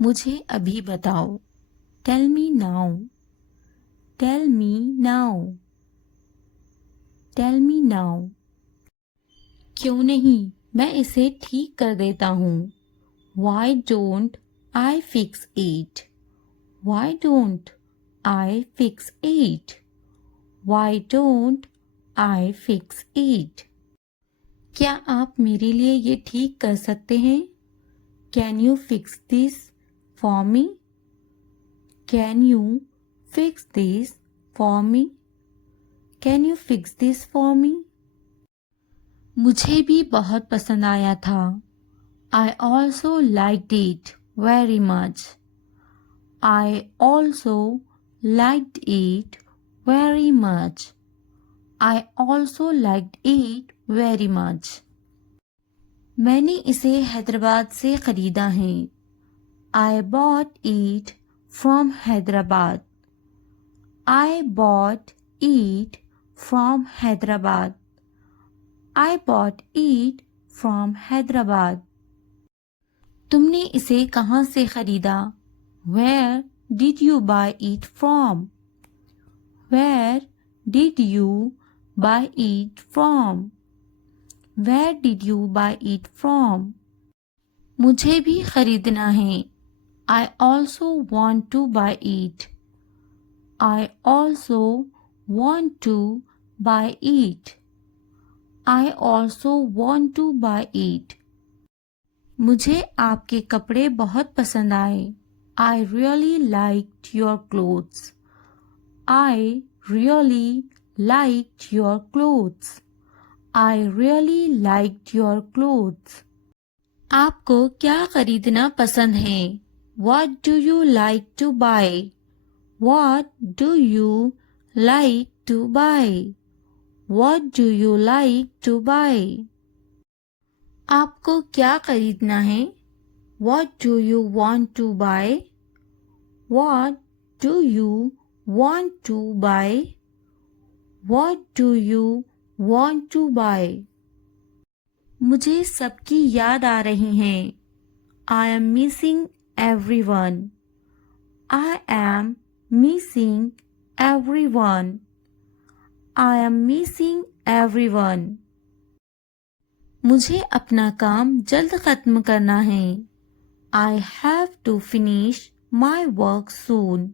मुझे अभी बताओ। Tell me now. Tell me now. Tell me now. क्यों नहीं, मैं इसे ठीक कर देता हूँ। Why don't I fix it? Why don't I fix it? Why don't I fix it? क्या आप मेरे लिए ये ठीक कर सकते हैं? Can you fix this for me? Can you fix this for me? Can you fix this for me? मुझे भी बहुत पसंद आया था। I also liked it very much. I also liked it very much. I also liked it very much. मैंने इसे हैदराबाद से खरीदा है। I bought it from Hyderabad. I bought it from Hyderabad. I bought it from Hyderabad. तुमने इसे कहाँ से खरीदा? Where did you buy it from? Where did you buy it from? Where did you buy it from? मुझे भी खरीदना है। I also want to buy it. I also want to buy it. I also want to buy it. मुझे आपके कपड़े बहुत पसंद आए। I really liked your clothes. I really liked your clothes. I really liked your clothes. आपको क्या खरीदना पसंद है? What do you like to buy? What do you like to buy? What do you like to buy? आपको क्या खरीदना है? What do you want to buy? What do you want to buy? What do you want to buy? मुझे सबकी याद आ रही है। I am missing everyone. I am missing everyone. I am missing everyone. मुझे अपना काम जल्द खत्म करना है। I have to finish my work soon.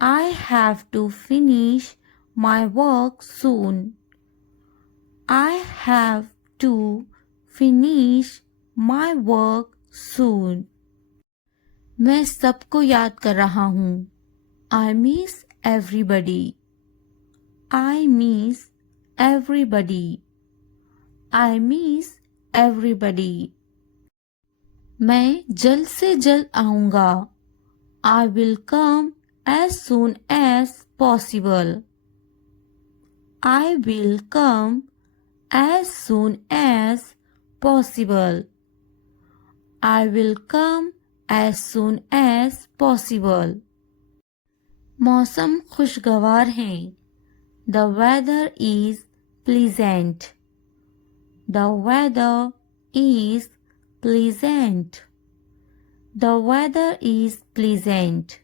I have to finish my work soon. I have to finish my work soon. मैं सबको याद कर रहा हूँ। I miss everybody. I miss everybody. I miss everybody. मैं जल्द से जल्द आऊँगा। I will come as soon as possible. I will come as soon as possible. I will come as soon as possible. मौसम खुशगवार है। The weather is pleasant. The weather is pleasant. The weather is pleasant.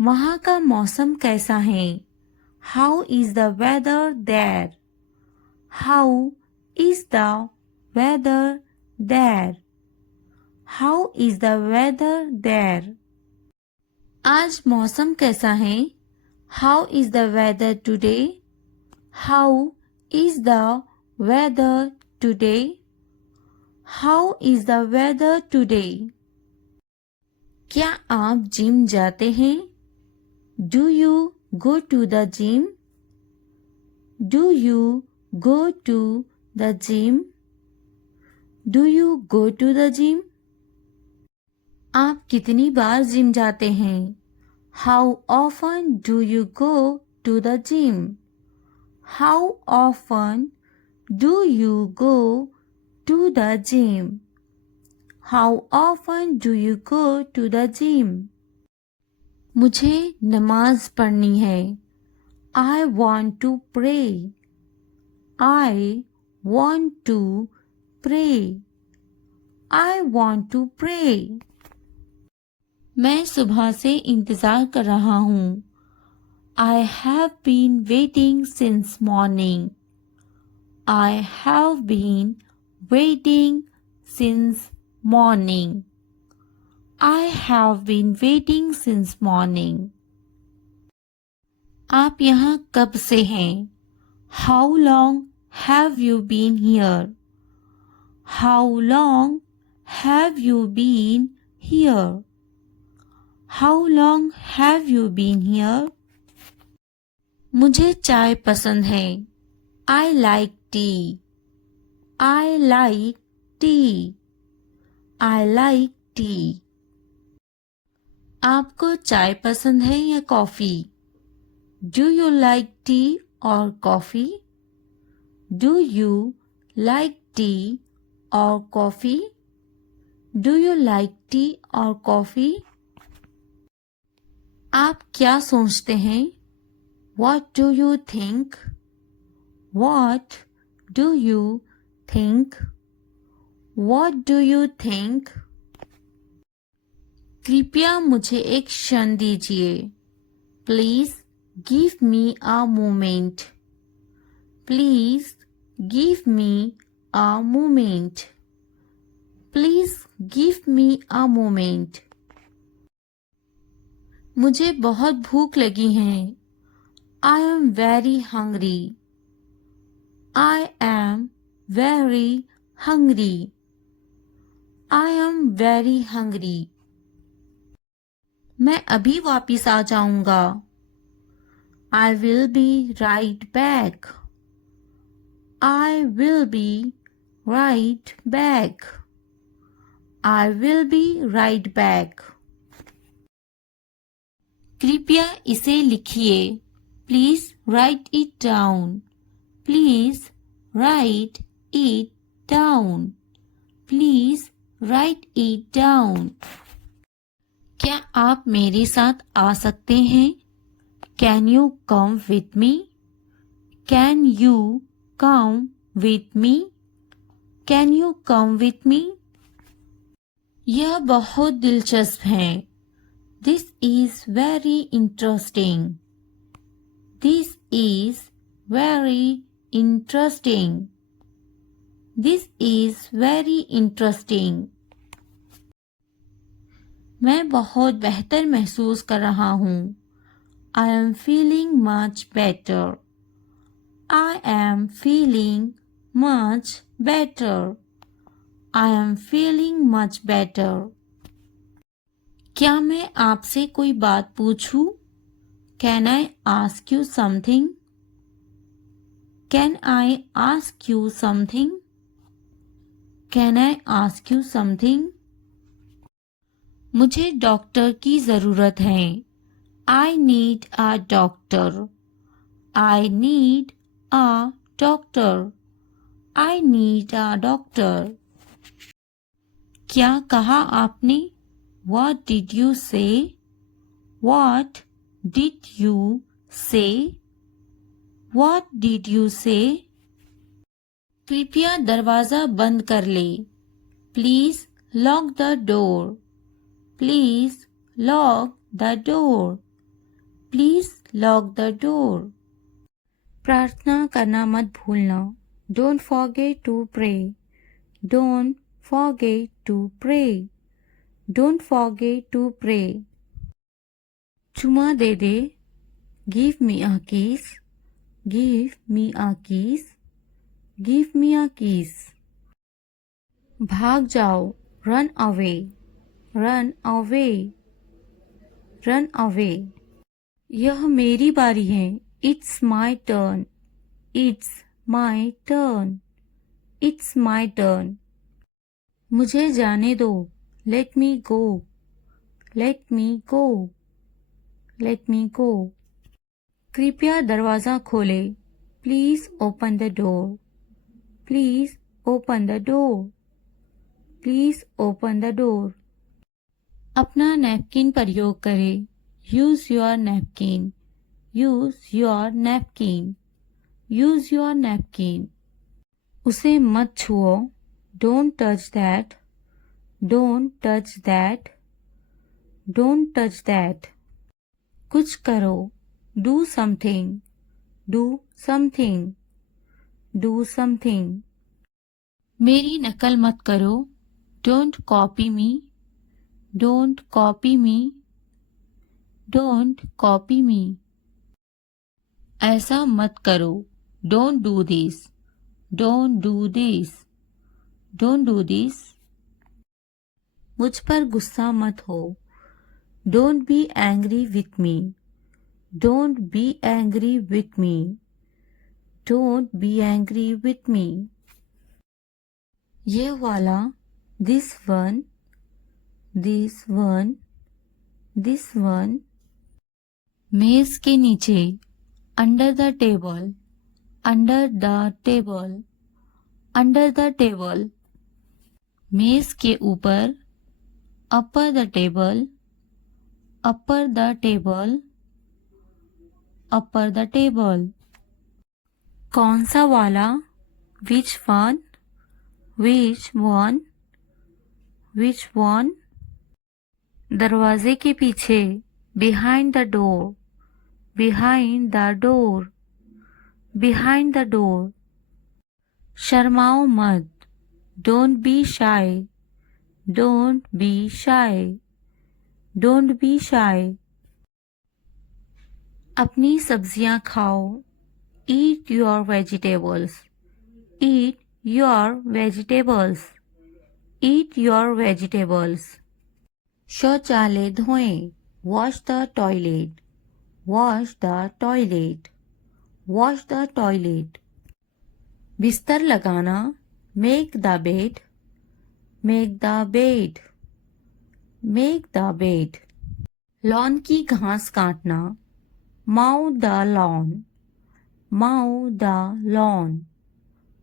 वहाँ का मौसम कैसा है? How is the weather there? How is the weather there? How is the weather there? आज मौसम कैसा है? How is the weather today? How is the weather today? How is the weather today? क्या आप जिम जाते हैं? Do you go to the gym? Do you go to the gym? Do you go to the gym? आप कितनी बार gym जाते हैं? How often do you go to the gym? How often do you go to the gym? How often do you go to the gym? मुझे नमाज पढ़नी है। I want to pray. I want to pray. I want to pray. मैं सुबह से इंतज़ार कर रहा हूँ। I have been waiting since morning. I have been waiting since morning. I have been waiting since morning. आप यहाँ कब से हैं? How long have you been here? How long have you been here? How long have you been here? मुझे चाय पसंद है. I like tea. I like tea. I like tea. आपको चाय पसंद है या coffee? Do you like tea or coffee? Do you like tea or coffee? Do you like tea or coffee? आप क्या सोचते हैं? What do you think? What do you think? What do you think? कृपया मुझे एक क्षण दीजिए. Please give me a moment. Please give me a moment. Please give me a moment. मुझे बहुत भूख लगी है. I am very hungry. I am very hungry. I am very hungry. मैं अभी वापिस आ जाऊंगा. I will be right back. I will be right back. I will be right back. कृपया इसे लिखिए. Please write it down. Please write it down. Please write it down. क्या आप मेरे साथ आ सकते हैं? Can you come with me? Can you come with me? Can you come with me? यह बहुत दिलचस्प है. This is very interesting. This is very interesting. This is very interesting. मैं बहुत बेहतर महसूस कर रहा हूँ. I am feeling much better. I am feeling much better. I am feeling much better. क्या मैं आपसे कोई बात पूछूं? Can I ask you something? Can I ask you something? Can I ask you something? मुझे डॉक्टर की ज़रूरत है. I need a doctor. I need a doctor. I need a doctor. क्या कहा आपने? What did you say? What did you say? What did you say? कृपया दरवाज़ा बंद कर ले. Please lock the door. Please lock the door. Please lock the door. प्रार्थना करना मत भूलना. Don't forget to pray. Don't forget to pray. Don't forget to pray. चुमा दे दे. Give me a kiss. Give me a kiss. Give me a kiss. भाग जाओ. Run away. Run away. Run away. यह मेरी बारी है. It's my turn. It's my turn. It's my turn. मुझे जाने दो. Let me go. Let me go. Let me go. कृपया दरवाज़ा खोले. Please open the door. Please open the door. Please open the door. अपना नैपकिन प्रयोग करें. Use your napkin. Use your napkin. Use your napkin. उसे मत छुओ. Don't touch that. Don't touch that. Don't touch that. कुछ करो, do something, do something, do something. मेरी नकल मत करो, don't copy me, don't copy me, don't copy me. ऐसा मत करो, don't do this, don't do this, don't do this. मुझ पर गुस्सा मत हो, don't be angry with me, don't be angry with me, don't be angry with me. ये वाला, this one, this one, this one. मेज के नीचे, under the table, under the table, under the table. मेज के ऊपर, upper the table, upper the table, upper the table. कौन सा वाला, which one, which one, which one. दरवाजे के पीछे, behind the door, behind the door, behind the door. शर्माओ मत, don't be shy, don't be shy, don't be shy. अपनी सब्जियां खाओ, eat your vegetables, eat your vegetables, eat your vegetables. शौचालय धोएं, wash the toilet, wash the toilet, wash the toilet. बिस्तर लगाना, make the bed, make the bed, make the bed. Lawn की घास काटना, mow the lawn, mow the lawn,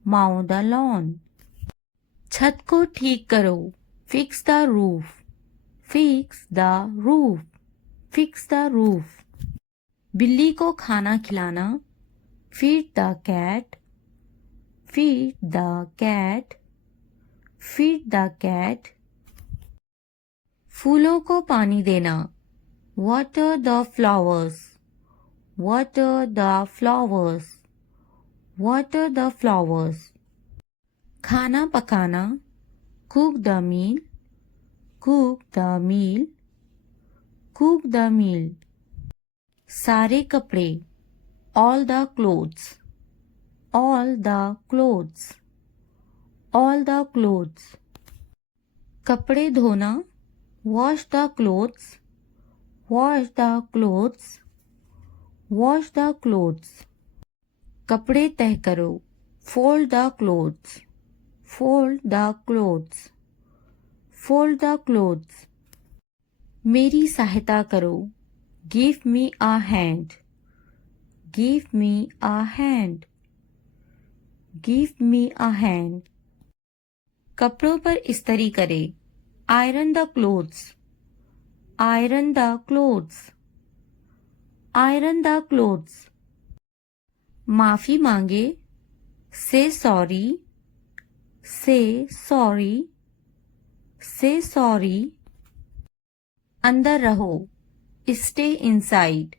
mow the lawn. छत को ठीक करो, fix the roof, fix the roof, fix the roof. बिल्ली को खाना खिलाना, feed the cat, feed the cat, feed the cat. फूलों को पानी देना, water the flowers, water the flowers, water the flowers. खाना पकाना, cook the meal, cook the meal, cook the meal. सारे कपड़े, all the clothes, all the clothes, all the clothes। कपड़े धोना, wash the clothes, wash the clothes, wash the clothes। कपड़े तह करो, fold the clothes, fold the clothes, fold the clothes। मेरी सहायता करो, give me a hand, give me a hand, give me a hand। कपड़ों पर इस्त्री करे, iron the clothes, iron the clothes, iron the clothes। माफी मांगे, say sorry, say sorry, say sorry। अंदर रहो, stay inside,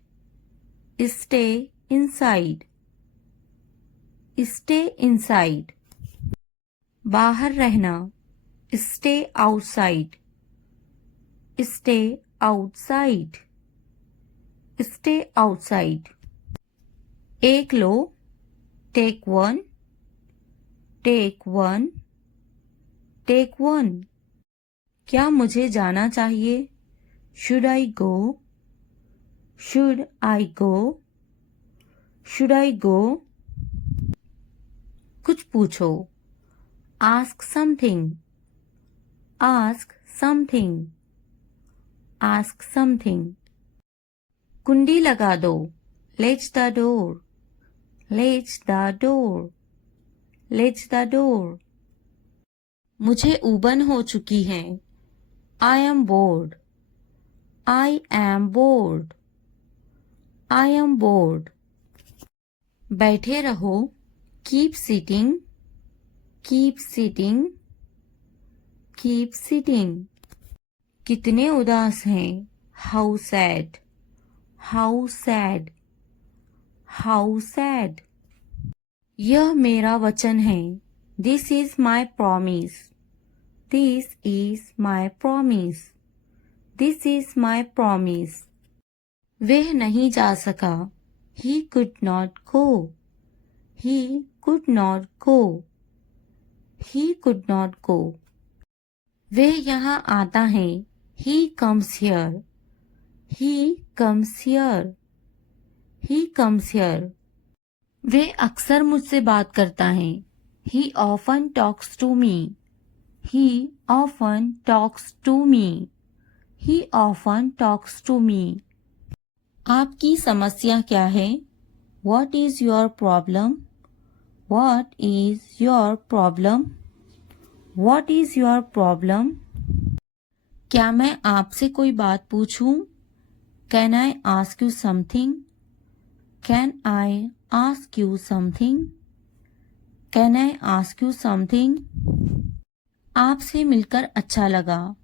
stay inside, stay inside। बाहर रहना, stay outside, stay outside, stay outside। एक लो, take one, take one, take one। क्या मुझे जाना चाहिए, should I go, should I go, should I go। कुछ पूछो, ask something, ask something, ask something। कुंडी लगा दो, latch the door, latch the door, latch the door। मुझे ऊबन हो चुकी है, I am bored, I am bored, I am bored। बैठे रहो, keep sitting, keep sitting, keep sitting। कितने उदास हैं. How sad. How sad. How sad. यह मेरा वचन है. This is my promise. This is my promise. This is my promise. वह नहीं जा सका. He could not go. He could not go. He could not go. वह यहाँ आता है. He comes here. He comes here. He comes here. वह अक्सर मुझसे बात करता है. He often talks to me. He often talks to me. He often talks to me. आपकी समस्या क्या है? What is your problem? What is your problem? What is your problem? क्या मैं आपसे कोई बात पूछूं? Can I ask you something? Can I ask you something? Can I ask you something? आपसे मिलकर अच्छा लगा.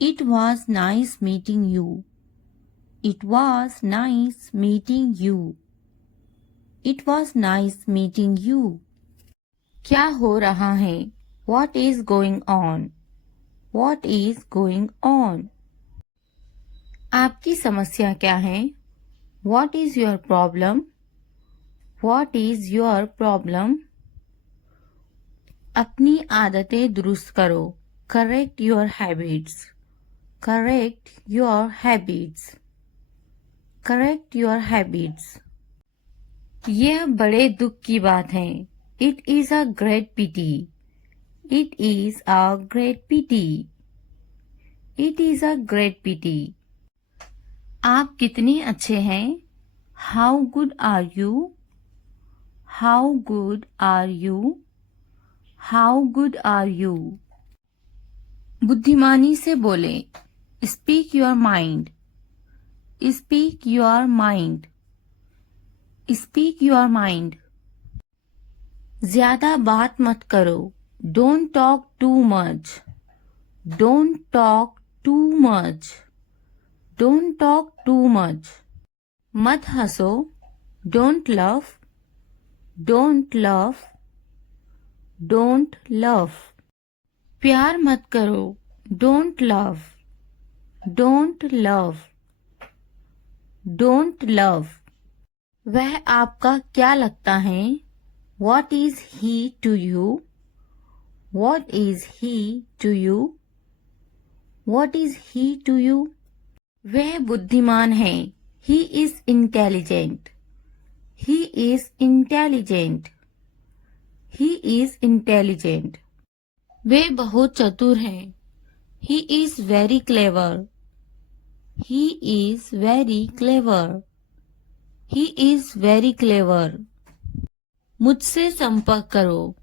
It was nice meeting you. It was nice meeting you. It was nice meeting you. क्या हो रहा है? What is going on? What is going on? आपकी समस्या क्या है? What is your problem? What is your problem? अपनी आदतें दुरुस्त करो. Correct your habits. Correct your habits. Correct your habits. यह बड़े दुख की बात है. It is a great pity. It is a great pity. It is a great pity. आप कितने अच्छे हैं? How good are you? How good are you? How good are you? बुद्धिमानी से बोले. Speak your mind. Speak your mind. Speak your mind. ज्यादा बात मत करो. Don't talk too much. Don't talk too much. Don't talk too much. मत हंसो. Don't laugh. Don't laugh. Don't laugh. प्यार मत करो. Don't love. Don't love. Don't love. वह आपका क्या लगता है? What is he to you? What is he to you? What is he to you? वह बुद्धिमान है. He is intelligent. He is intelligent. He is intelligent. वे बहुत चतुर हैं. He is very clever. He is very clever. He is very clever. मुझसे संपर्क करो.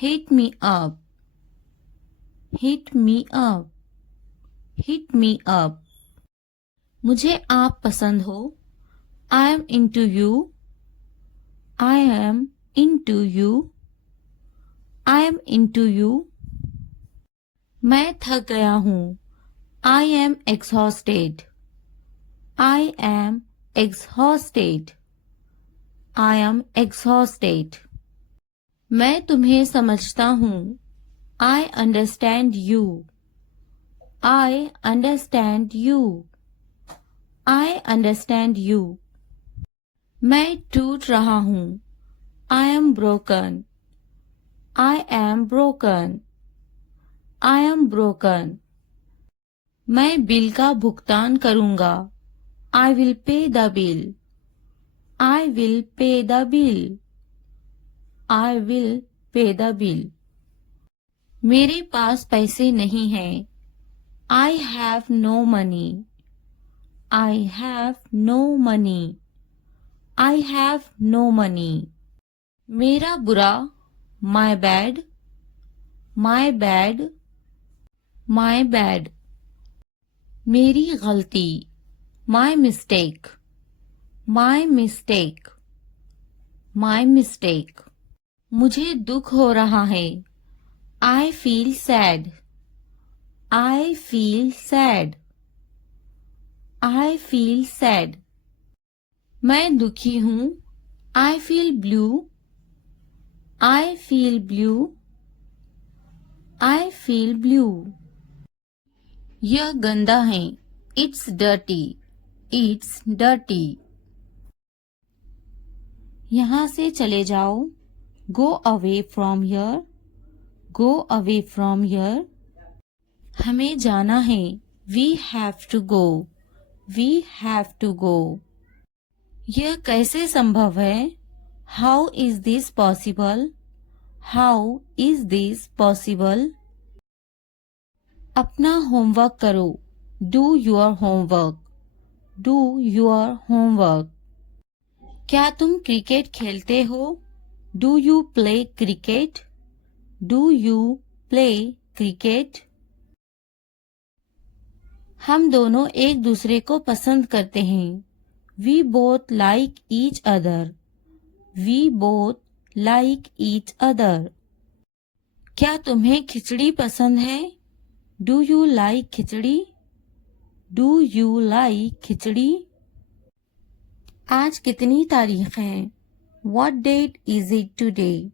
Hit me up. Hit me up. Hit me up. मुझे आप पसंद हो. I am into you. I am into you. I am into you. मैं थक गया हूँ. I am exhausted. I am exhausted. I am exhausted. मैं तुम्हें समझता हूँ. I understand you. I understand you. I understand you. मैं टूट रहा हूँ. I am broken. I am broken. I am broken. मैं बिल का भुगतान करूँगा. I will pay the bill. I will pay the bill. I will pay the bill. मेरे पास पैसे नहीं हैं. I have no money. I have no money. I have no money. मेरा बुरा. My bad. My bad. My bad. मेरी गलती. My mistake. My mistake. My mistake. मुझे दुख हो रहा है. I feel sad. I feel sad. I feel sad. मैं दुखी हूँ. I feel blue. I feel blue. I feel blue. यह गंदा है. It's dirty. It's dirty. यहाँ से चले जाओ. Go away from here. Go away from here. हमें जाना है. We have to go. We have to go. यह कैसे संभव है? How is this possible? How is this possible? अपना होमवर्क करो. Do your homework. Do your homework. क्या तुम क्रिकेट खेलते हो? Do you play cricket? Do you play cricket? हम दोनों एक दूसरे को पसंद करते हैं. We both like each other. We both like each other. क्या तुम्हें खिचड़ी पसंद है? Do you like khichdi? Do you like खिचड़ी? आज कितनी तारीख है? What date is it today?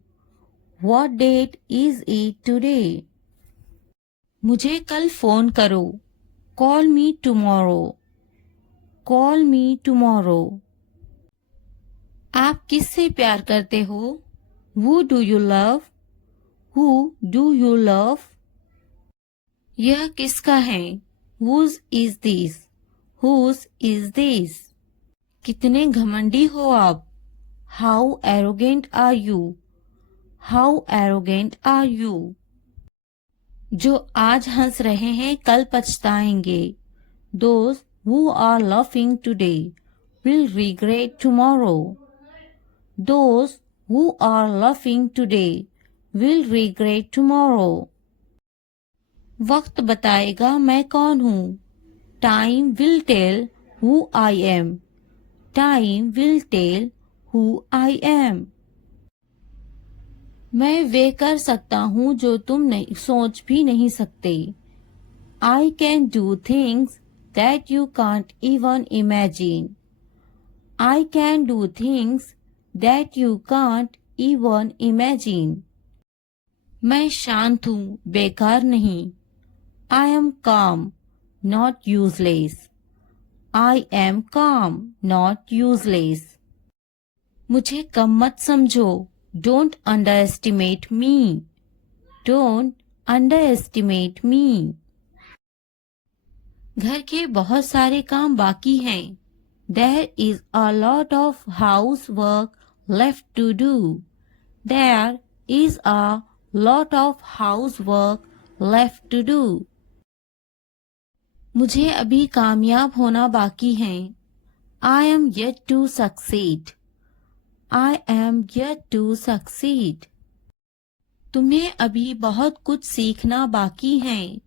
What date is it today? मुझे कल फोन करो. Call me tomorrow. Call me tomorrow. आप किससे प्यार करते हो? Who do you love? Who do you love? यह किसका है? Whose is this? Whose is this? कितने घमंडी हो आप? How arrogant are you? How arrogant are you? जो आज हंस रहे हैं कल पछताएंगे. Those who are laughing today will regret tomorrow. Those who are laughing today will regret tomorrow. वक्त बताएगा मैं कौन हूँ. Time will tell who I am. Time will tell who I am. मैं वे कर सकता हूँ जो तुम नहीं सोच भी नहीं सकते. I can do things that you can't even imagine. I can do things that you can't even imagine. मैं शांत हूँ, बेकार नहीं. I am calm, not useless. I am calm, not useless. मुझे कम मत समझो. Don't underestimate me. Don't underestimate me. घर के बहुत सारे काम बाकी हैं. There is a lot of housework left to do. There is a lot of housework left to do. मुझे अभी कामयाब होना बाकी है. I am yet to succeed. I am yet to succeed. तुम्हें अभी बहुत कुछ सीखना बाकी है.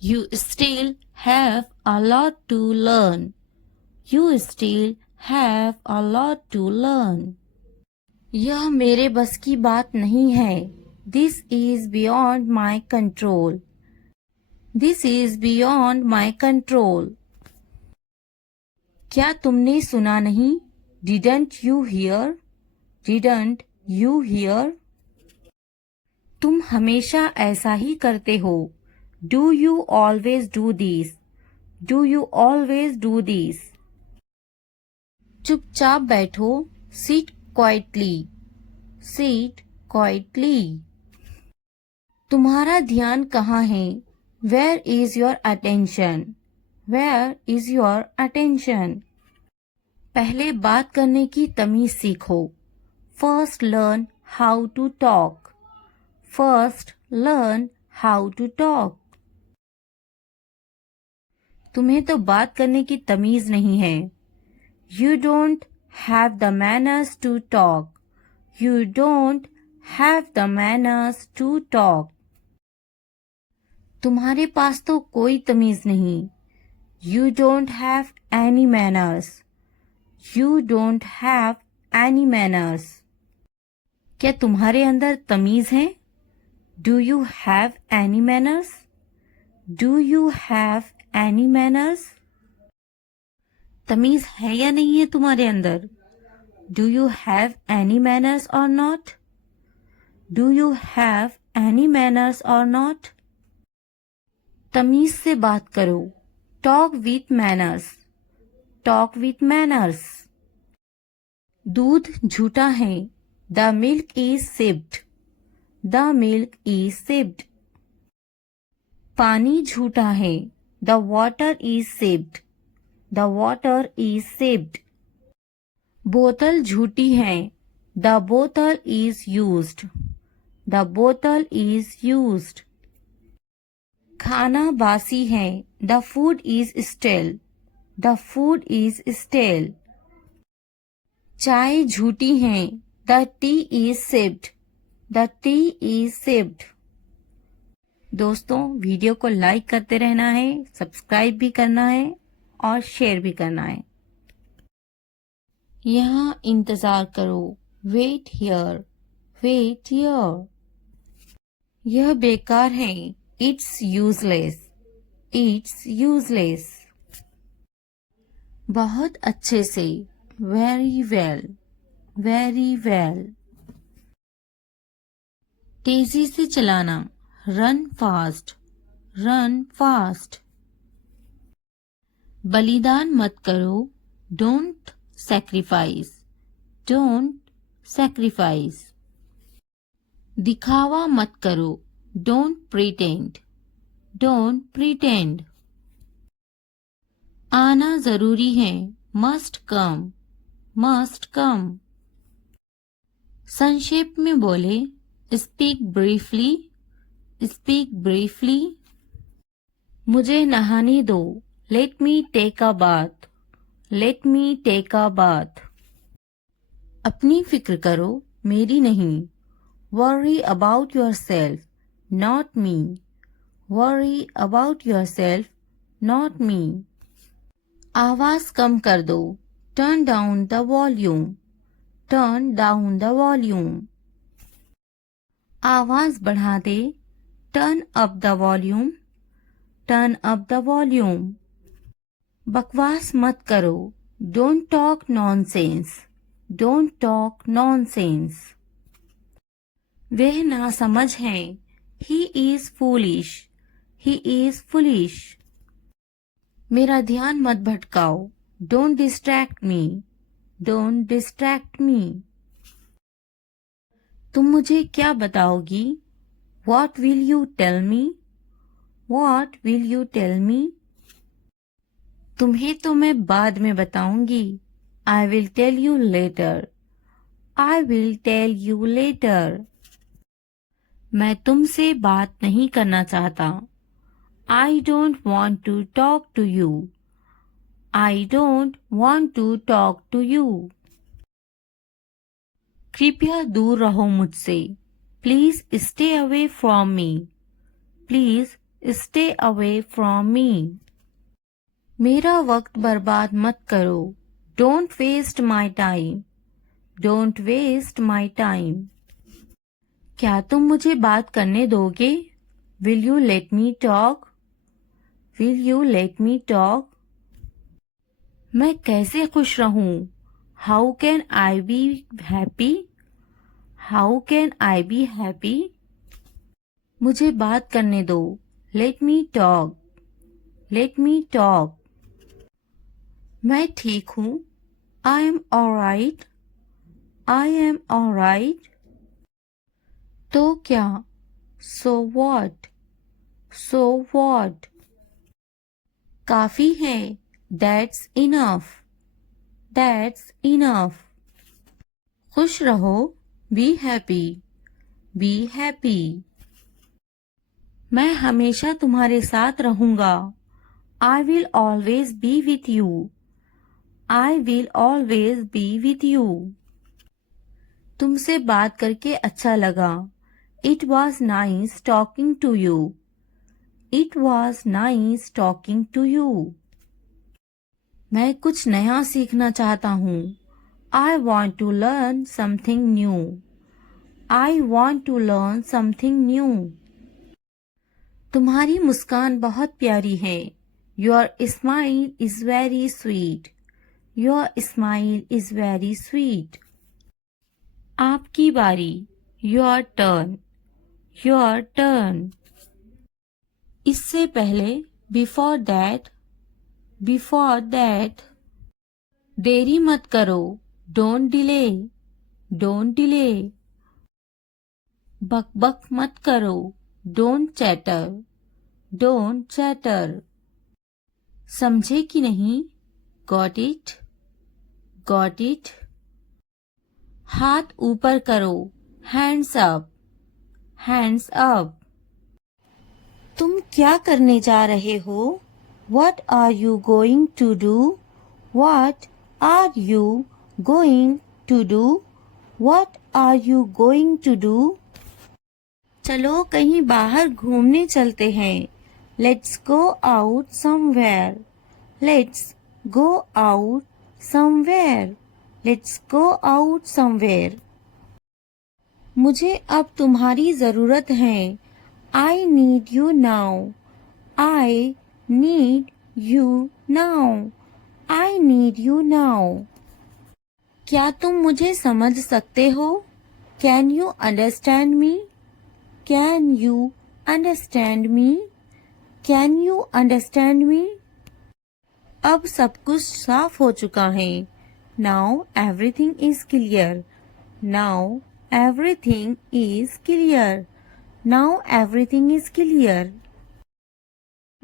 You still have a lot to learn. You still have a lot to learn. यह मेरे बस की बात नहीं है. This is beyond my control. This is beyond my control. क्या तुमने सुना नहीं? Didn't you hear? Didn't you hear? तुम हमेशा ऐसा ही करते हो. Do you always do this? Do you always do this? चुपचाप बैठो. Sit quietly. Sit quietly. तुम्हारा ध्यान कहाँ है? Where is your attention? Where is your attention? पहले बात करने की तमीज सीखो. First learn how to talk. First learn how to talk. तुम्हें तो बात करने की तमीज नहीं है. You don't have the manners to talk. You don't have the manners to talk. तुम्हारे पास तो कोई तमीज नहीं. You don't have any manners. You don't have any manners. क्या तुम्हारे अंदर तमीज है? Do you have any manners? Do you have any manners? तमीज है या नहीं है तुम्हारे अंदर? Do you have any manners or not? Do you have any manners or not? तमीज से बात करो। Talk with manners. Talk with manners. दूध झूठा है। The milk is sipped. The milk is sipped. पानी झूठा है। The water is sipped. The water is sipped. बोतल झूठी है। द बोतल इज यूज्ड। द बोतल इज यूज्ड। खाना बासी है। The food is stale. The food is stale. चाय झूठी है। The tea is sipped. The tea is sipped. दोस्तों, वीडियो को लाइक करते रहना है, सब्सक्राइब भी करना है और शेयर भी करना है। यहाँ इंतजार करो। Wait here. Wait here. यह बेकार है। It's useless. It's useless. बहुत अच्छे से। Very well. Very well. तेजी से चलाना। Run fast. Run fast. बलिदान मत करो। Don't sacrifice. Don't sacrifice. दिखावा मत करो। Don't pretend. Don't pretend. आना जरूरी है। Must come. Must come. संक्षेप में बोले। Speak briefly. Speak briefly. मुझे नहाने दो। Let me take a bath. Let me take a bath. अपनी फिक्र करो, मेरी नहीं। Worry about yourself, not me. Worry about yourself, not me. आवाज कम कर दो। Turn down the volume. Turn down the volume. आवाज बढ़ा दे। Turn up the volume. Turn up the volume. बकवास मत करो। Don't talk nonsense. Don't talk nonsense. वह नासमझ है। He is foolish. He is foolish. मेरा ध्यान मत भटकाओ। Don't distract me. Don't distract me. तुम मुझे क्या बताओगी? What will you tell me? What will you tell me? तुम्हें तो मैं बाद में बताऊंगी। I will tell you later. I will tell you later. मैं तुमसे बात नहीं करना चाहता। I don't want to talk to you. I don't want to talk to you. कृपया दूर रहो मुझसे। Please stay away from me. Please stay away from me. मेरा वक्त बर्बाद मत करो। Don't waste my time. Don't waste my time. क्या तुम मुझे बात करने दोगे? Will you let me talk? Will you let me talk? मैं कैसे खुश रहूं? How can I be happy? How can I be happy? मुझे बात करने दो। Let me talk. Let me talk. मैं ठीक हूँ। I am alright. I am alright. तो क्या? So what? So what? काफी है। That's enough. That's enough. खुश रहो। Be happy. Be happy. मैं हमेशा तुम्हारे साथ रहूंगा। I will always be with you. I will always be with you. तुमसे बात करके अच्छा लगा। It was nice talking to you. It was nice talking to you. मैं कुछ नया सीखना चाहता हूँ। I want to learn something new. I want to learn something new. तुम्हारी मुस्कान बहुत प्यारी है। Your smile is very sweet. Your smile is very sweet. आपकी बारी. Your turn. Your turn. इससे पहले. Before that. Before that. देरी मत करो. Don't delay. Don't delay. बक बक मत करो. Don't chatter. Don't chatter. समझे कि नहीं? Got it? Got it? हाथ ऊपर करो. Hands up. Hands up. तुम क्या करने जा रहे हो? What are you going to do? What are you going to do? What are you going to do? चलो कहीं बाहर घूमने चलते हैं. Let's go out somewhere. Let's go out somewhere. Let's go out somewhere. मुझे अब तुम्हारी ज़रूरत है. I need you now. I need you now. I need you now. क्या तुम मुझे समझ सकते हो? Can you understand me? Can you understand me? Can you understand me? अब सब कुछ साफ हो चुका है. Now everything is clear. Now everything is clear. Now everything is clear.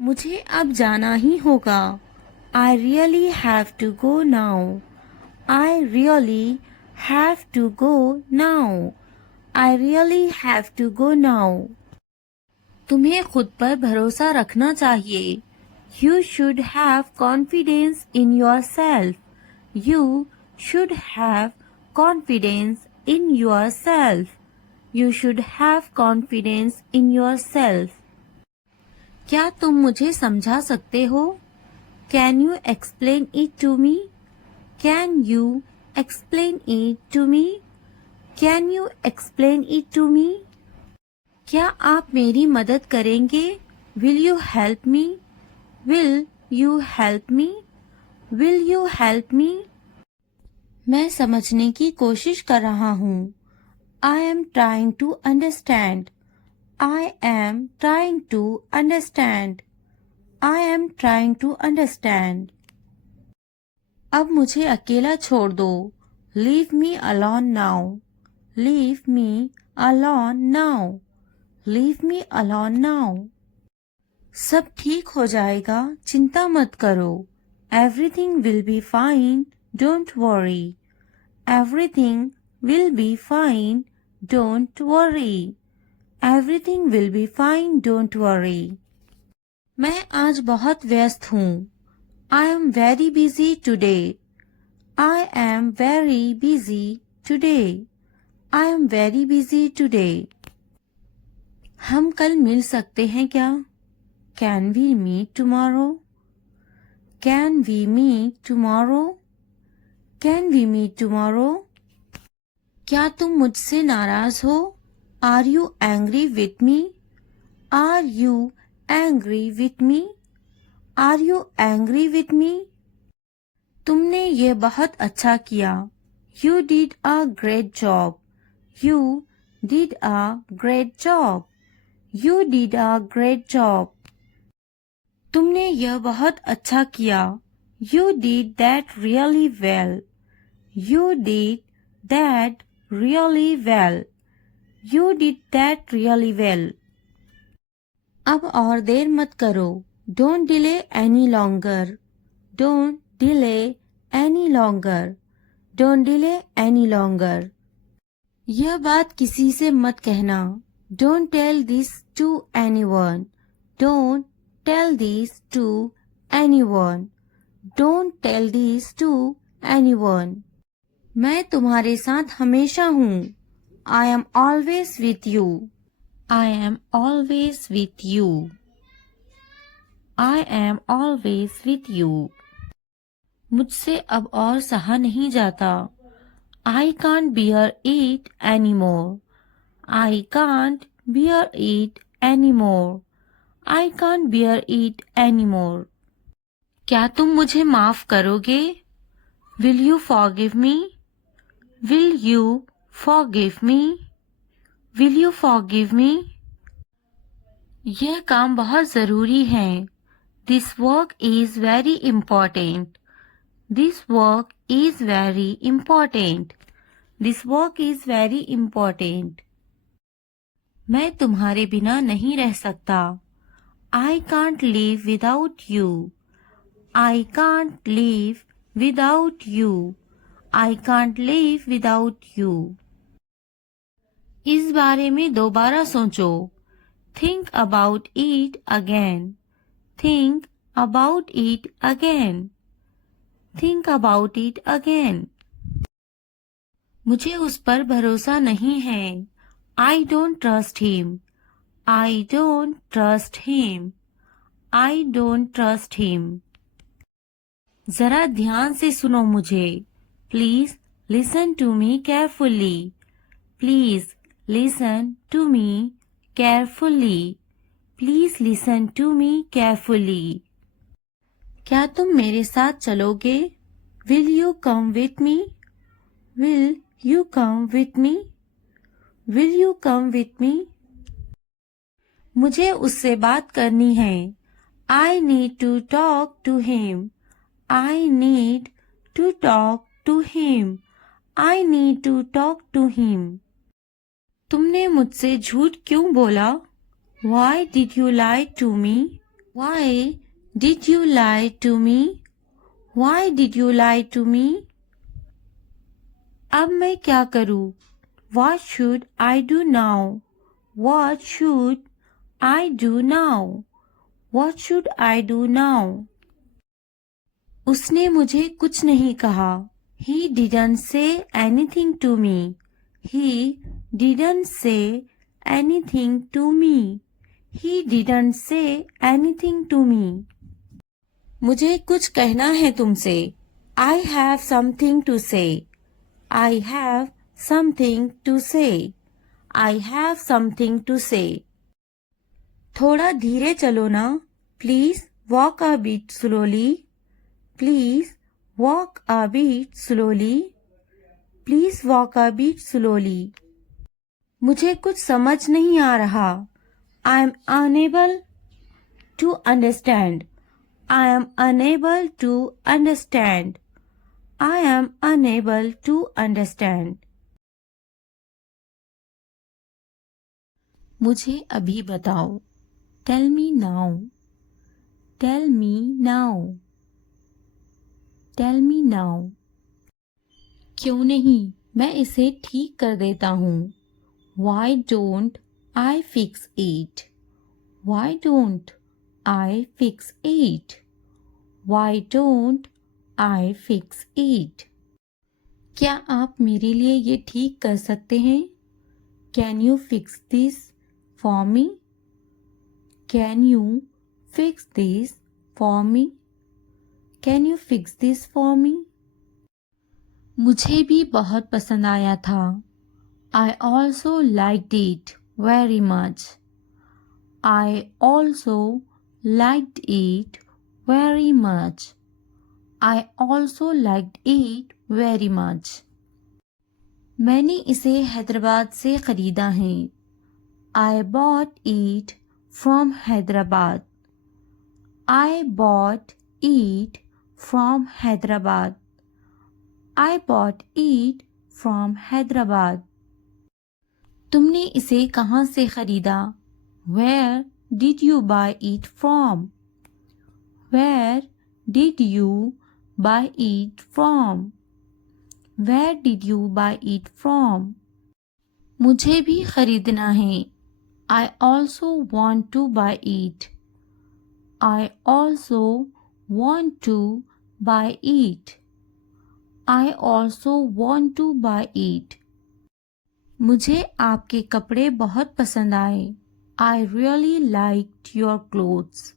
मुझे अब जाना ही होगा. I really have to go now. I really have to go now. I really have to go now. तुम्हें खुद पर भरोसा रखना चाहिए. You should have confidence in yourself. You should have confidence in yourself. You should have confidence in yourself. क्या तुम मुझे समझा सकते हो? Can you explain it to me? Can you explain it to me? Can you explain it to me? क्या आप मेरी मदद करेंगे? Will you help me? Will you help me? Will you help me? मैं समझने की कोशिश कर रहा हूँ. I am trying to understand. I am trying to understand. I am trying to understand. अब मुझे अकेला छोड़ दो. Leave me alone now. Leave me alone now. Leave me alone now. सब ठीक हो जाएगा. चिंता मत करो. Everything will be fine. Don't worry. Everything will be fine. Don't worry. Everything will be fine. Don't worry. मैं आज बहुत व्यस्त हूँ. I am very busy today. I am very busy today. I am very busy today. हम कल मिल सकते हैं क्या? Can we meet tomorrow? Can we meet tomorrow? Can we meet tomorrow? क्या तुम मुझसे नाराज हो? Are you angry with me? Are you angry with me? Are you angry with me? तुमने ये बहुत अच्छा किया. You did a great job. You did a great job. You did a great job. तुमने यह बहुत अच्छा किया. You did that really well. You did that really well. You did that really well. अब और देर मत करो. Don't delay any longer. Don't delay any longer. Don't delay any longer. यह बात किसी से मत कहना. Don't tell this to anyone. Don't tell this to anyone. Don't tell this to anyone. मैं तुम्हारे साथ हमेशा हूँ. I am always with you. I am always with you. I am always with you. मुझसे अब और सहा नहीं जाता. I can't bear it anymore. I can't bear it anymore. I can't bear it anymore. क्या तुम मुझे माफ करोगे? Will you forgive me? Will you forgive me? Will you forgive me? यह काम बहुत ज़रूरी है. This work is very important. This work is very important. This work is very important. मैं तुम्हारे बिना नहीं रह सकता. I can't live without you. I can't live without you. I can't live without you. इस बारे में दोबारा सोचो. Think about it again. Think about it again. Think about it again. मुझे उस पर भरोसा नहीं है. I don't trust him. I don't trust him. I don't trust him. जरा ध्यान से सुनो मुझे. Please listen to me carefully. Please listen to me carefully. Please listen to me carefully. क्या तुम मेरे साथ चलोगे? Will you come with me? Will you come with me? Will you come with me? मुझे उससे बात करनी है. I need to talk to him. I need to talk to him. I need to talk to him. तुमने मुझसे झूठ क्यों बोला? Why did you lie to me? Why did you lie to me? Why did you lie to me? अब मैं क्या करूं? What should I do now? What should I do now? What should I do now? उसने मुझे कुछ नहीं कहा. He didn't say anything to me. He didn't say anything to me. He didn't say anything to me. मुझे कुछ कहना है तुमसे. I have something to say. I have something to say. I have something to say. थोड़ा धीरे चलो ना. Please walk a bit slowly. Please walk a bit slowly. Please walk a bit slowly. मुझे कुछ समझ नहीं आ रहा. I am unable to understand. I am unable to understand. I am unable to understand. मुझे अभी बताओ. Tell me now. Tell me now. Tell me now. क्यों नहीं, मैं इसे ठीक कर देता हूँ. Why don't I fix it? Why don't I fix it? Why don't I fix it? क्या आप मेरे लिए ये ठीक कर सकते हैं? Can you fix this for me? Can you fix this for me? Can you fix this for me? मुझे भी बहुत पसंद आया था. I also liked it very much. I also liked it very much. I also liked it very much. मैंने इसे हैदराबाद से ख़रीदा है. I bought it from Hyderabad. I bought it from Hyderabad. I bought it from Hyderabad. तुमने इसे कहाँ से ख़रीदा? Where did you buy it from? Where did you buy it from? Where did you buy it from? मुझे भी ख़रीदना है. I also want to buy it. I also want to buy it. I also want to buy it. मुझे आपके कपड़े बहुत पसंद आए. I really liked your clothes.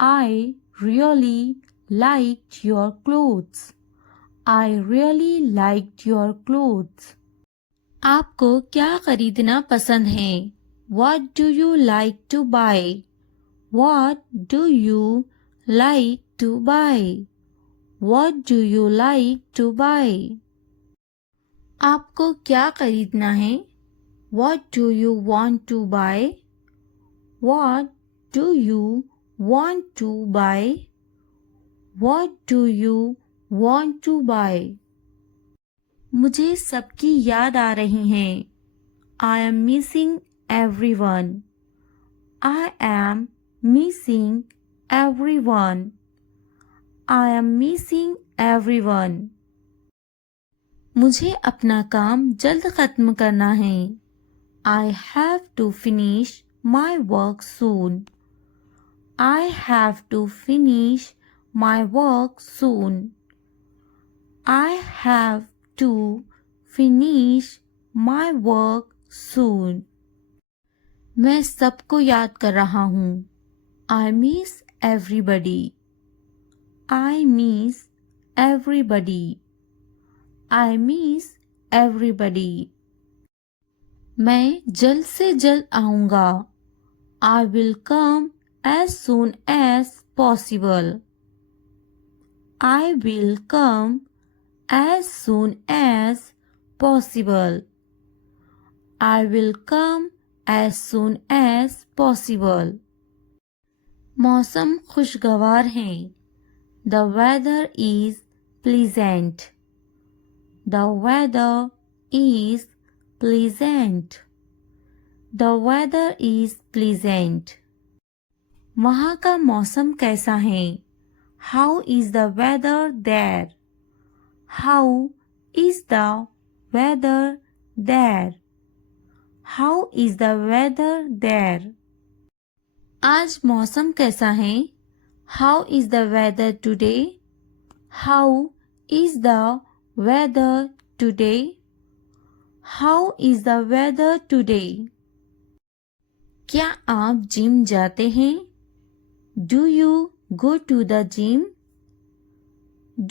I really liked your clothes. I really liked your clothes. आपको क्या खरीदना पसंद है? What do you like to buy? What do you like to buy? What do you like to buy? आपको क्या खरीदना है? What do you want to buy? What do you want to buy? What do you want to buy? मुझे सबकी याद आ रही है. I am missing everyone. I am missing everyone. I am missing everyone. मुझे अपना काम जल्द खत्म करना है. I have to finish my work soon. I have to finish my work soon. I have to finish my work soon. मैं सबको याद कर रहा हूँ. I miss everybody. I miss everybody. I miss everybody. मैं जल्द से जल्द आऊँगा. I will come as soon as possible. I will come as soon as possible. I will come as soon as possible. मौसम खुशगवार है. The weather is pleasant. The weather is pleasant. The weather is pleasant. वहाँ का मौसम कैसा है? How is the weather there? How is the weather there? How is the weather there? आज मौसम कैसा है? How is the weather today? How is the weather today? How is the weather today? क्या आप जिम जाते हैं? Do you go to the gym?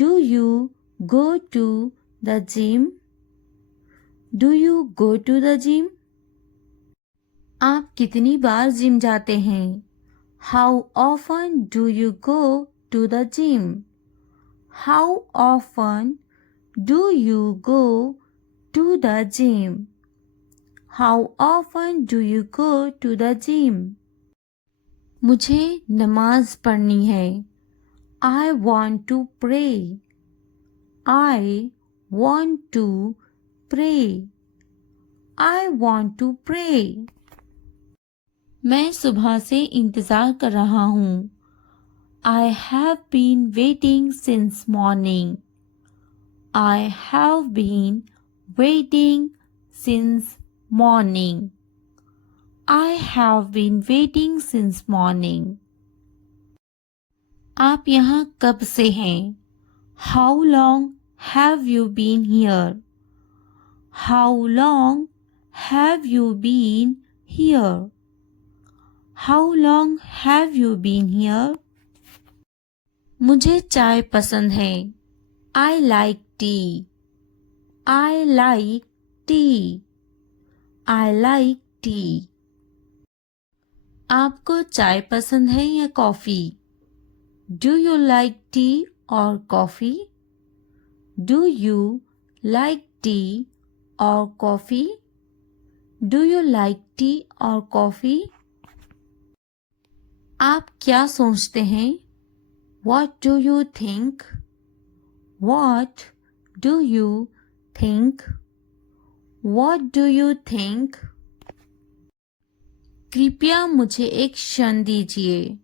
Do you go to the gym? Do you go to the gym? आप कितनी बार gym जाते हैं? How often do you go to the gym? How often do you go to the gym? How often do you go to the gym? मुझे नमाज पढ़नी है. I want to pray. I want to pray. I want to pray. मैं सुबह से इंतज़ार कर रहा हूँ. I have been waiting since morning. I have been waiting since morning. I have been waiting since morning. आप यहाँ कब से हैं? How long have you been here? How long have you been here? How long have you been here? मुझे चाय पसंद है. I like tea. I like tea. I like tea. आपको चाय पसंद है या coffee? Do you like tea or coffee? Do you like tea or coffee? Do you like tea or coffee? आप क्या सोचते हैं? What do you think? What do you think? What do you think? कृपया मुझे एक क्षण दीजिए.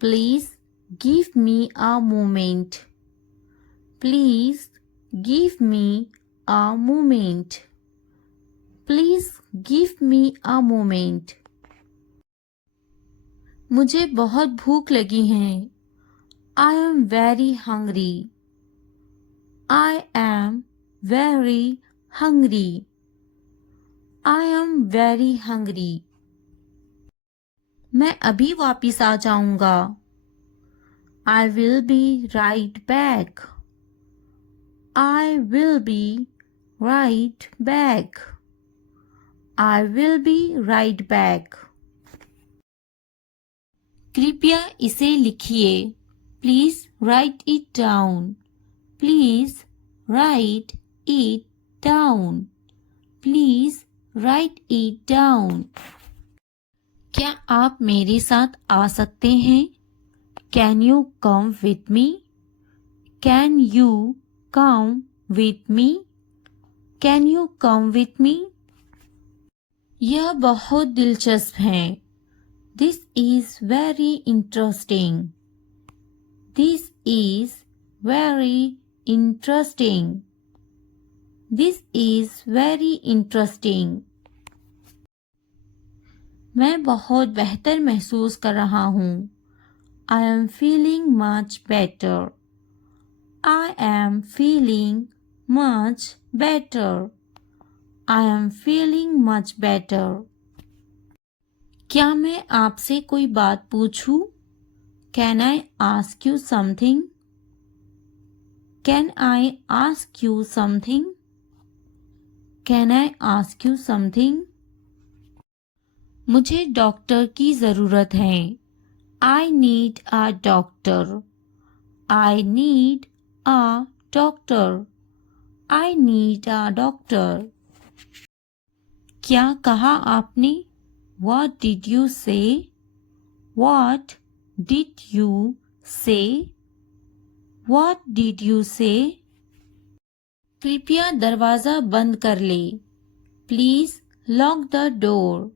Please give me a moment. Please give me a moment. Please give me a moment. मुझे बहुत भूख लगी है. I am very hungry. I am very hungry. I am very hungry. मैं अभी वापिस आ जाऊंगा. I will be right back. I will be right back. I will be right back. कृपया इसे लिखिए. Please write it down. Please right it down. Please right it down. क्या आप मेरे साथ आ सकते हैं? Can you come with me? Can you come with me? Can you come with me? यह बहुत दिलचस्प है। This is very interesting. This is very interesting. This is very interesting. मैं बहुत बेहतर महसूस कर रहा हूँ। I am feeling much better. I am feeling much better. I am feeling much better. क्या मैं आपसे कोई बात पूछूं? Can I ask you something? Can I ask you something? Can I ask you something? मुझे डॉक्टर की ज़रूरत है। I need a doctor. I need a doctor. I need a doctor. क्या कहा आपने? What did you say? What did you say? What did you say? कृपया दरवाज़ा बंद कर ले। Please lock the door.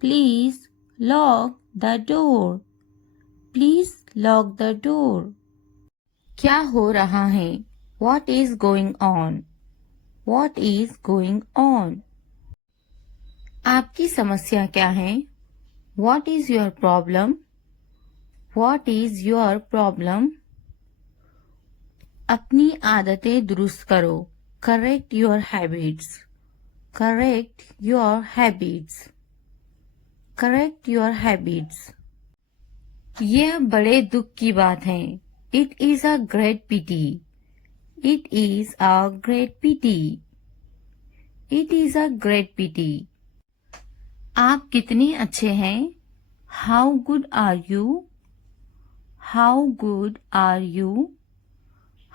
Please lock the door. Please lock the door. क्या हो रहा है? What is going on? What is going on? आपकी समस्या क्या है? What is your problem? What is your problem? अपनी आदतें दुरुस्त करो। Correct your habits. Correct your habits. Correct your habits. यह बड़े दुख की बात है। It is a great pity. It is a great pity. It is a great pity. आप कितने अच्छे हैं? How good are you? How good are you?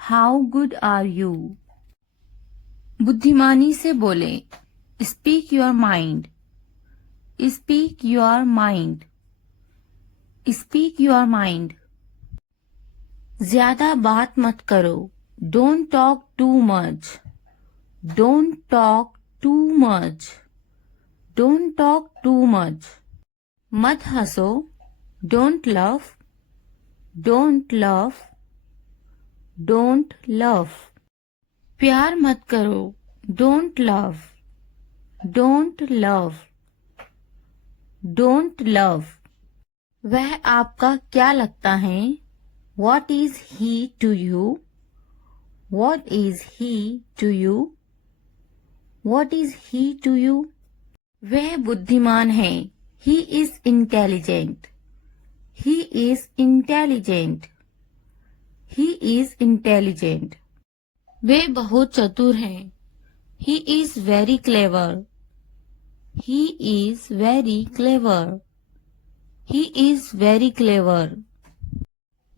How good are you? बुद्धिमानी से बोले। Speak your mind. Speak your mind. Speak your mind. ज्यादा बात मत करो। Don't talk too much. Don't talk too much. Don't talk too much. मत हंसो। Don't laugh. Don't laugh. Don't laugh. प्यार मत करो। Don't love. Don't love. Don't love. वह आपका क्या लगता है? What is he to you? What is he to you? What is he to you? वह बुद्धिमान है। He is intelligent. He is intelligent. He is intelligent. वे बहुत चतुर हैं। He is very clever. He is very clever. He is very clever.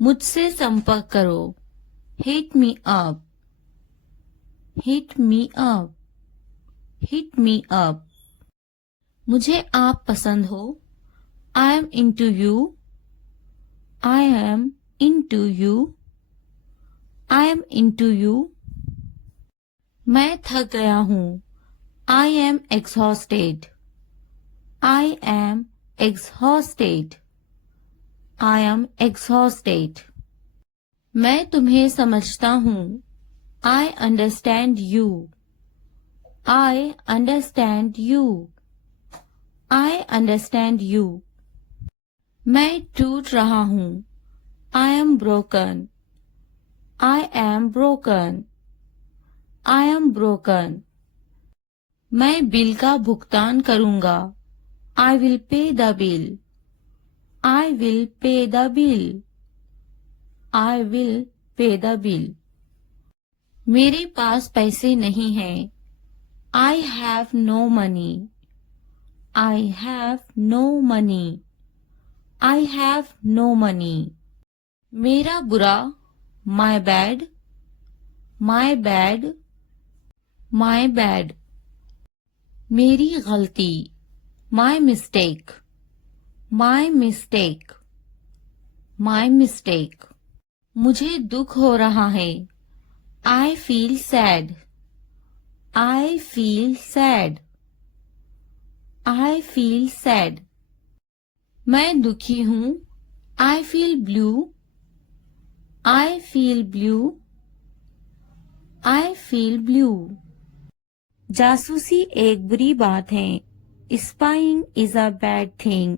मुझसे संपर्क करो। Hit me up. Hit me up. Hit me up. मुझे आप पसंद हो। I am into you. I am into you. I am into you. मैं थक गया हूँ। I am exhausted. I am exhausted. I am exhausted. मैं तुम्हें समझता हूँ। I understand you. I understand you. I understand you. मैं टूट रहा हूँ। I am broken. I am broken. I am broken. मैं बिल का भुगतान करूँगा। I will pay the bill. I will pay the bill. I will pay the bill. मेरे पास पैसे नहीं हैं। I have no money. I have no money. I have no money. मेरा बुरा, my bad. My bad, my bad. मेरी गलती, my mistake, my mistake, my mistake. मुझे दुख हो रहा है, I feel sad, I feel sad, I feel sad. मैं दुखी हूँ, I feel blue, I feel blue, I feel blue. जासूसी एक बुरी बात है, spying is a bad thing,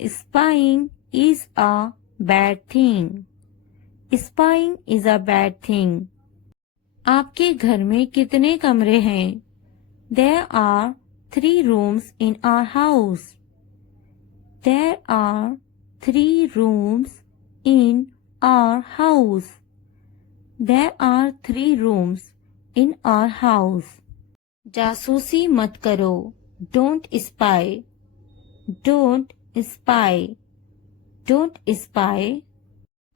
spying is a bad thing, spying is a bad thing. आपके घर में कितने कमरे हैं? There are 3 rooms in our house. There are 3 rooms in our house. There are 3 rooms in our house. जासूसी मत करो, Don't spy. Don't spy. Don't spy.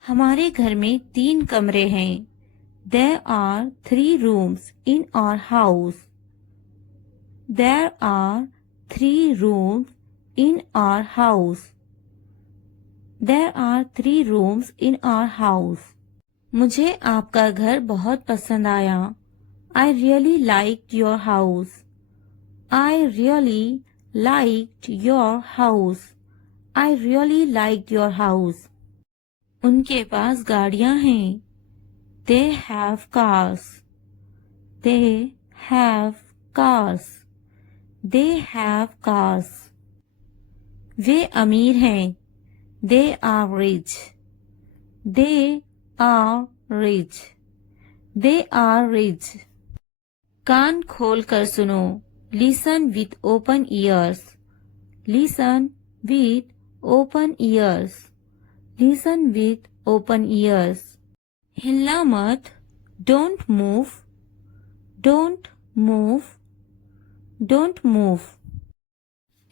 हमारे घर में 3 कमरे हैं. There are 3 rooms in our house. There are 3 rooms in our house. There are 3 rooms in our house. मुझे आपका घर बहुत पसंद आया. I really liked your house. I really liked your house. I really liked your house. उनके पास गाड़ियां हैं. They have cars. They have cars. They have cars. वे अमीर हैं. They are rich. They are rich. They are rich. कान खोल कर सुनो. Listen with open ears. Listen with open ears. Listen with open ears. हिलना मत. Don't move. Don't move. Don't move.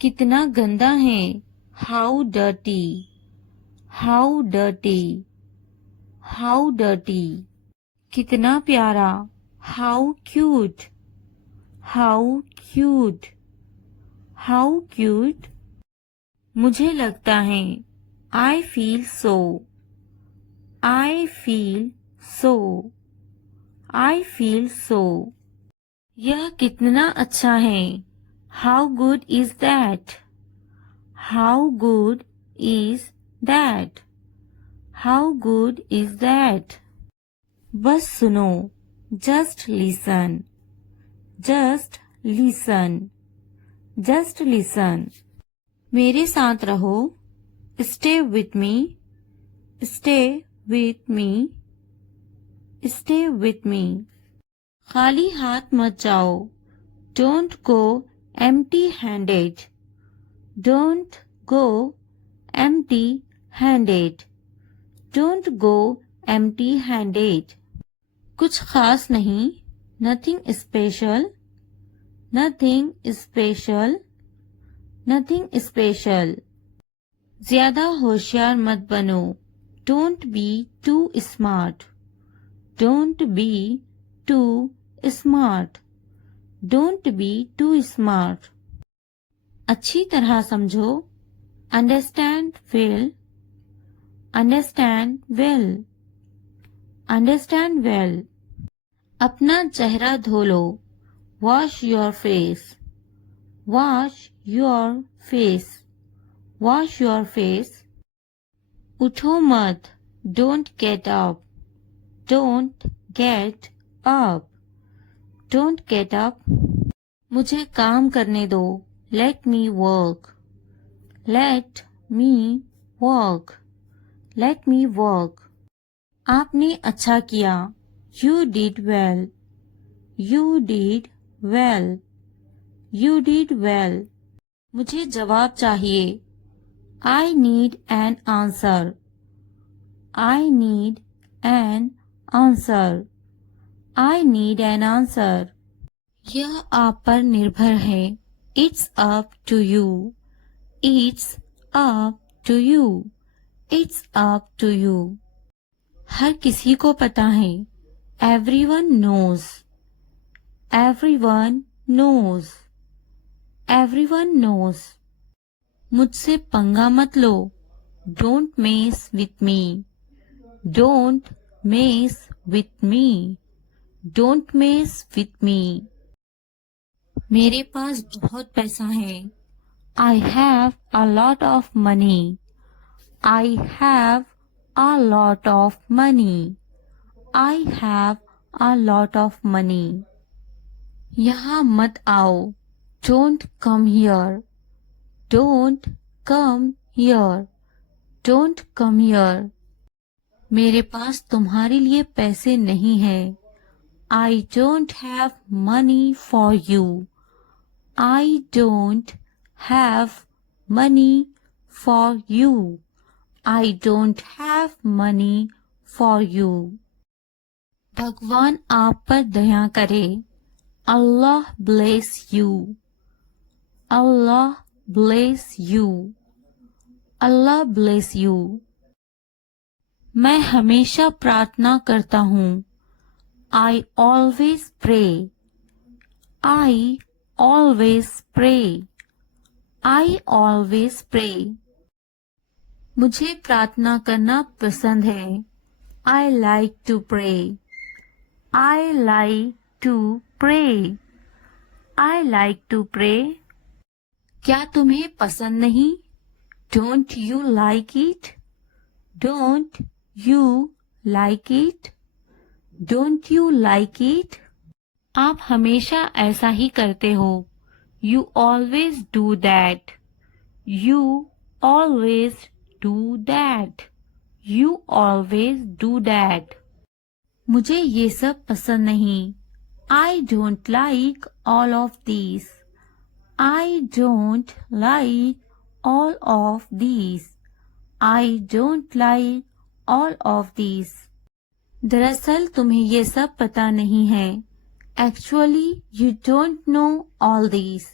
कितना गंदा है. How dirty. How dirty. How dirty. कितना प्यारा. How cute. How cute. How cute. मुझे लगता है. I feel so. I feel so. I feel so. यह कितना अच्छा है. How good is that? How good is that? How good is that? बस सुनो. Just listen. Just listen. Just listen. मेरे साथ रहो. Stay with me. Stay with me. Stay with me. खाली हाथ मत जाओ. Don't go empty-handed. Don't go empty-handed. Don't go empty-handed. कुछ खास नहीं. Nothing special. Nothing special. Nothing special. ज्यादा होशियार मत बनो. Don't be too smart. Don't be too smart. Don't be too smart. अच्छी तरह समझो. Understand well. Understand well. Understand well. अपना चेहरा धो लो. Wash your face. Wash your face. Wash your face. उठो मत. Don't get up. Don't get up. Don't get up. मुझे काम करने दो. Let me work. Let me work. Let me work. आपने अच्छा किया. You did well. You did well. You did well. मुझे जवाब चाहिए. I need an answer. I need an answer. I need an answer. यह आप पर निर्भर है. It's up to you. It's up to you. It's up to you. हर किसी को पता है. Everyone knows. Everyone knows. Everyone knows. मुझसे पंगा मत लो. Don't mess with me. Don't mess with me. Don't mess with me. मेरे पास बहुत पैसा है. I have a lot of money. I have a lot of money. I have a lot of money. यहाँ मत आओ. Don't come here. Don't come here. Don't come here. मेरे पास तुम्हारे लिए पैसे नहीं हैं. I don't have money for you. I don't have money for you. I don't have money for you. भगवान आप पर दया करे. Allah bless you. Allah bless you. Allah bless you. मैं हमेशा प्रार्थना करता हूँ. I always pray. I always pray. I always pray. मुझे प्रार्थना करना पसंद है. I like to pray. I like to pray. I like to pray. क्या तुम्हें पसंद नहीं? Don't you like it? Don't you like it? Don't you like it? आप हमेशा ऐसा ही करते हो. You always do that. You always do that. You always do that. मुझे ये सब पसंद नहीं. I don't like all of these. I don't like all of these. I don't like all of these. दरअसल तुम्हें ये सब पता नहीं है. Actually, you don't know all these.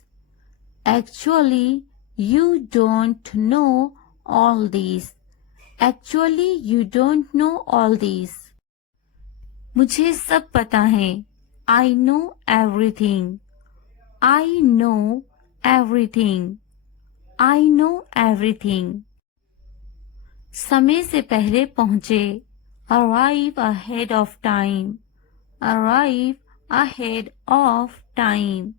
Actually, you don't know all these. Actually, you don't know all these. मुझे सब पता है. I know everything. I know everything. I know everything. समय से पहले पहुंचे. Arrive ahead of time. Arrive ahead of time.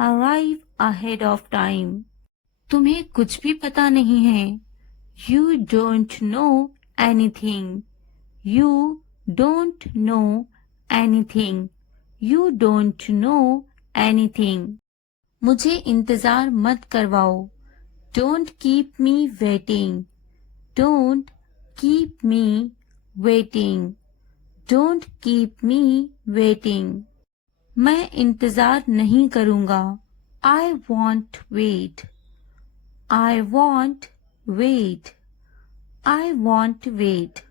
Arrive ahead of time. तुम्हें कुछ भी पता नहीं है. You don't know anything. You don't know anything. You don't know anything. मुझे इंतजार मत करवाओ. Don't keep me waiting. Don't keep me waiting. Don't keep me waiting. मैं इंतजार नहीं करूँगा. I won't wait. I won't wait. I won't wait.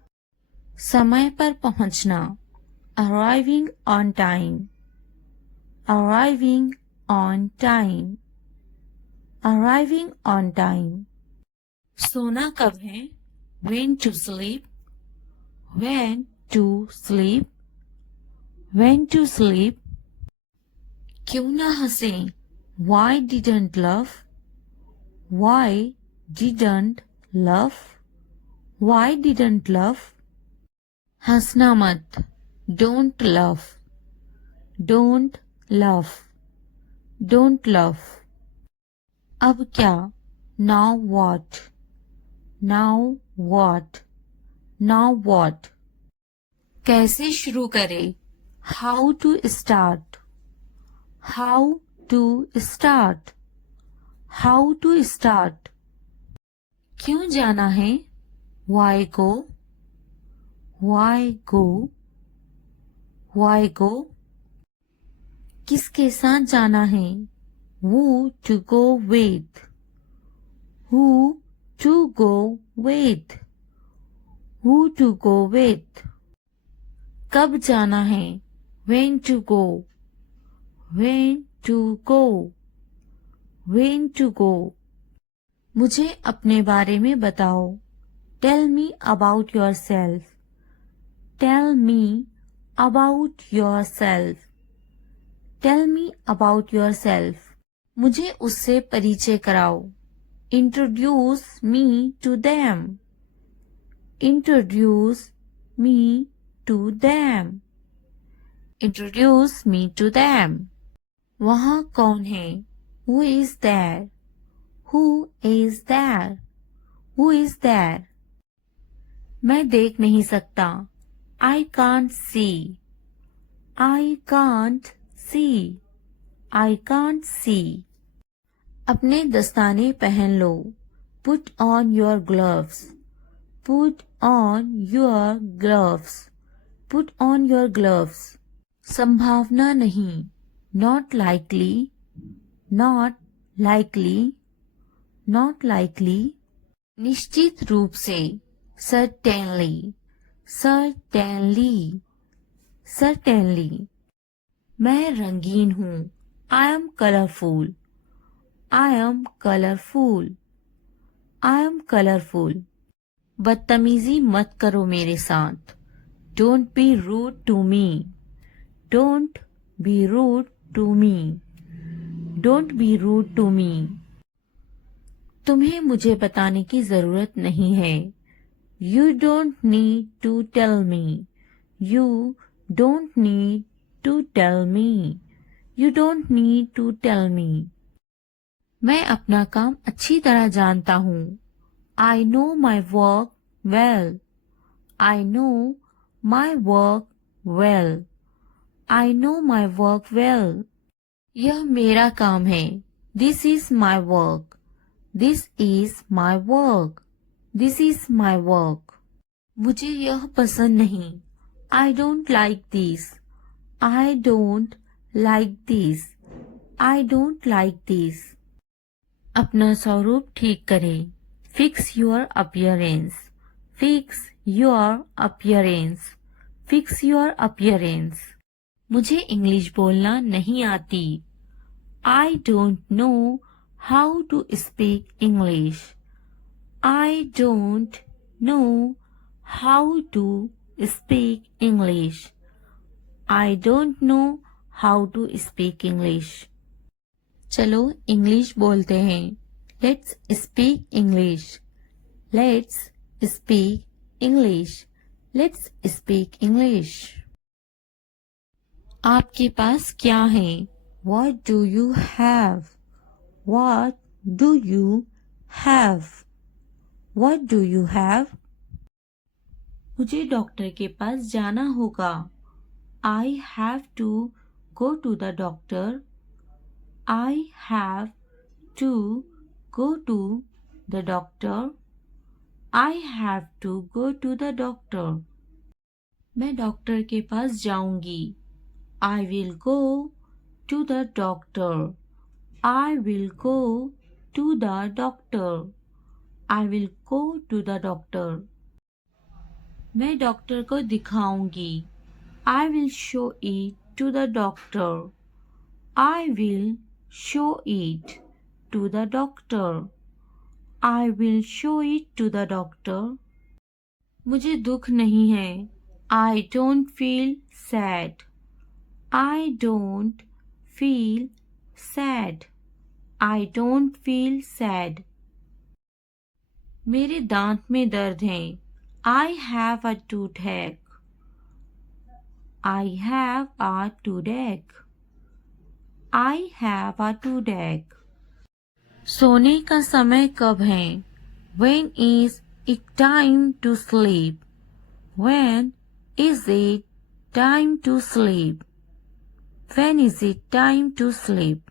समय पर पहुँचना. Arriving on time. Arriving on time. Arriving on time. सोना कब है? When to sleep. When to sleep. When to sleep. क्यों ना हंसें? Why didn't laugh? Why didn't laugh? Why didn't laugh? हंसना मत. Don't laugh. Don't laugh. Don't laugh. अब क्या? Now what? Now what? Now what? कैसे शुरू करें? How to start? How to start? How to start? क्यों जाना है? Why go? Why go? Why go? किसके साथ जाना है? Who to go with? Who to go with? Who to go with? कब जाना है? When to go? When to go? When to go? मुझे अपने बारे में बताओ. Tell me about yourself. Tell me about yourself. Tell me about yourself. मुझे उससे परिचय कराओ. Introduce me to them. Introduce me to them. Introduce me to them. वहाँ कौन है? Who is there? Who is there? Who is there? मैं देख नहीं सकता. I can't see. I can't see. I can't see. अपने दस्ताने पहन लो. Put on your gloves. Put on your gloves. Put on your gloves. संभावना नहीं. Not likely. Not likely. Not likely. निश्चित रूप से. Certainly. Certainly. Certainly. मैं रंगीन हूँ. I am colorful. I am colorful. I am colorful. बदतमीजी मत करो मेरे साथ. Don't be rude to me. Don't be rude to me. Don't be rude to me. तुम्हें मुझे बताने की जरूरत नहीं है. You don't need to tell me. You don't need to tell me. You don't need to tell me. मैं अपना काम अच्छी तरह जानता हूँ. I know my work well. I know my work well. I know my work well. यह मेरा काम है. This is my work. This is my work. This is my work. मुझे यह पसंद नहीं. I don't like this. I don't like this. I don't like this. अपना स्वरूप ठीक करें. Fix your appearance. Fix your appearance. Fix your appearance. मुझे English बोलना नहीं आती. I don't know how to speak English. I don't know how to speak English. I don't know how to speak English. चलो English बोलते हैं. Let's speak English. Let's speak English. Let's speak English. आपके पास क्या है? What do you have? What do you have? What do you have? मुझे doctor के पास जाना होगा. I have to go to the doctor. I have to go to the doctor. I have to go to the doctor. मैं doctor के पास जाऊंगी. I will go to the doctor. I will go to the doctor. I will go to the doctor. मैं doctor को दिखाऊंगी. I will show it to the doctor. I will show it to the doctor. I will show it to the doctor. मुझे दुख नहीं है. I don't feel sad. I don't feel sad. I don't feel sad. मेरे दांत में दर्द है. I have a toothache. I have a toothache. I have a toothache. सोने का समय कब है? When is it time to sleep? When is it time to sleep? When is it time to sleep?